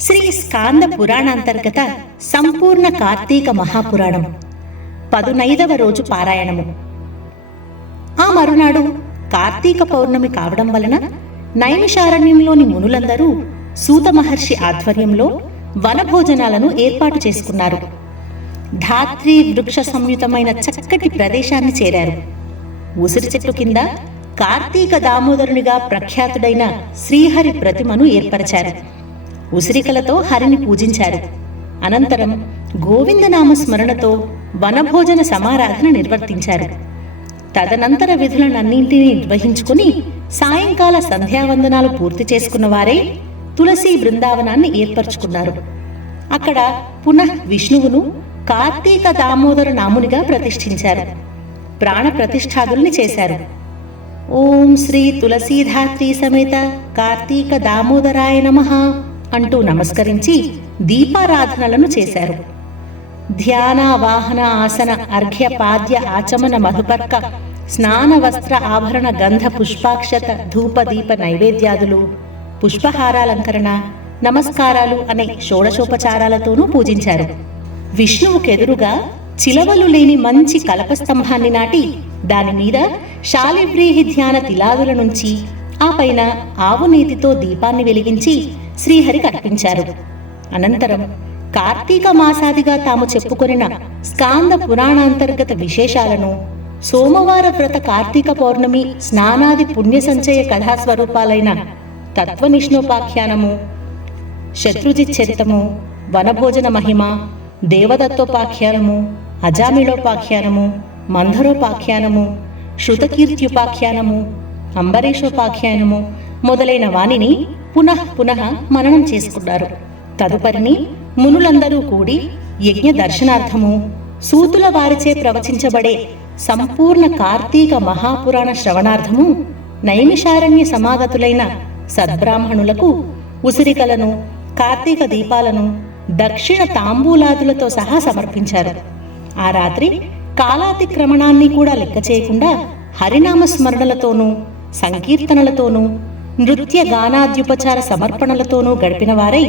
శ్రీ స్కాంద పురాణాంతర్గత సంపూర్ణ కార్తీక మహాపురాణం. పదునైదవ రోజు పారాయణము. ఆ మరునాడు కార్తీక పౌర్ణమి కావడం వలన నైమిషారణ్యంలోని మునులందరూ సూత మహర్షి ఆధ్వర్యంలో వనభోజనాలను ఏర్పాటు చేసుకున్నారు. ధాత్రి వృక్ష సంయుతమైన చక్కటి ప్రదేశాన్ని చేరారు. ఉసిరి చెట్టు కింద కార్తీక దామోదరునిగా ప్రఖ్యాతుడైన శ్రీహరి ప్రతిమను ఏర్పరిచారు. ఉసిరికలతో హరిని పూజించారు. అనంతరం గోవిందనామ స్మరణతో వనభోజన సమారాధన నిర్వర్తించారు. తదనంతర విధులనన్నింటినీ నిర్వహించుకుని సాయంకాల సంధ్యావందనాలు పూర్తి చేసుకున్న వారే తులసి బృందావనాన్ని ఏర్పరచుకున్నారు. అక్కడ పునః విష్ణువును కార్తీక దామోదర నామునిగా ప్రతిష్ఠించారు. ప్రాణ ప్రతిష్టాదుల్ని చేశారు. ఓం శ్రీ తులసీధాత్రి సమేత కార్తీక దామోదరాయ నమః. అంటూ నమస్కరించి దీపారాధనలను చేశారు. ధ్యాన వాహన ఆసన అర్ఘ్య పాద్య ఆచమన మధుపర్క స్నాన వస్త్ర ఆభరణ గంధ పుష్పాక్షత ధూప దీప నైవేద్యాదులు పుష్పహారాలంకరణ నమస్కారాలు అనే షోడశోపచారాలతోనూ పూజించారు. విష్ణువుకెదురుగా చిలవలు లేని మంచి కలపస్తంభాన్ని నాటి దాని మీద శాలివ్రీహి ధ్యాన తిలాదుల నుంచి ఆ పైన ఆవు నీతితో దీపాన్ని వెలిగించి శ్రీహరికి అర్పించారు అనంతరం కార్తీక మాసాదిగా తాము చెప్పుకొనిన స్కాంద పురాణాంతర్గత విశేషాలను సోమవార వ్రత కార్తీక పౌర్ణమి స్నానాది పుణ్య సంచయ కథాస్వరూపాలైన తత్వనిష్ణోపాఖ్యానము శత్రుజిత్ చరితము వనభోజన మహిమ దేవదత్తోపాఖ్యానము అజామిళోపాఖ్యానము మంధరోపాఖ్యానము శృతకీర్త్యుపాఖ్యానము అంబరీషోపాఖ్యానము మొదలైన వానిని పునః పునః మననం చేసుకున్నారు. తదుపరిని మునులందరూ కూడి యజ్ఞ దర్శనార్థము సూతుల వారిచే ప్రవచించబడే సంపూర్ణ కార్తీక మహాపురాణ శ్రవణార్థము నైమిషారణ్య సమాగతులైన సద్బ్రాహ్మణులకు ఉసిరికలను కార్తీక దీపాలను దక్షిణ తాంబూలాదులతో సహా సమర్పించారు. ఆ రాత్రి కాలాతిక్రమణాన్ని కూడా లెక్క చేయకుండా హరినామ స్మరణలతోనూ సంకీర్తనలతోనూ నృత్య గానాద్యుపచార సమర్పణలతోనూ గడిపిన వారై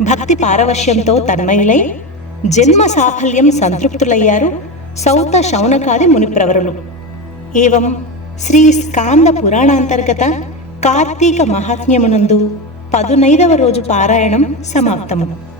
భక్తి పారవశ్యంతో తన్మయులై జన్మ సాఫల్యం సంతృప్తులయ్యారు సౌత శౌనకాది మునిప్రవరులు. ఏవం శ్రీ స్కాంద పురాణాంతర్గత కార్తీక మహాత్మ్యమునందు పదునైదవ రోజు పారాయణం సమాప్తము.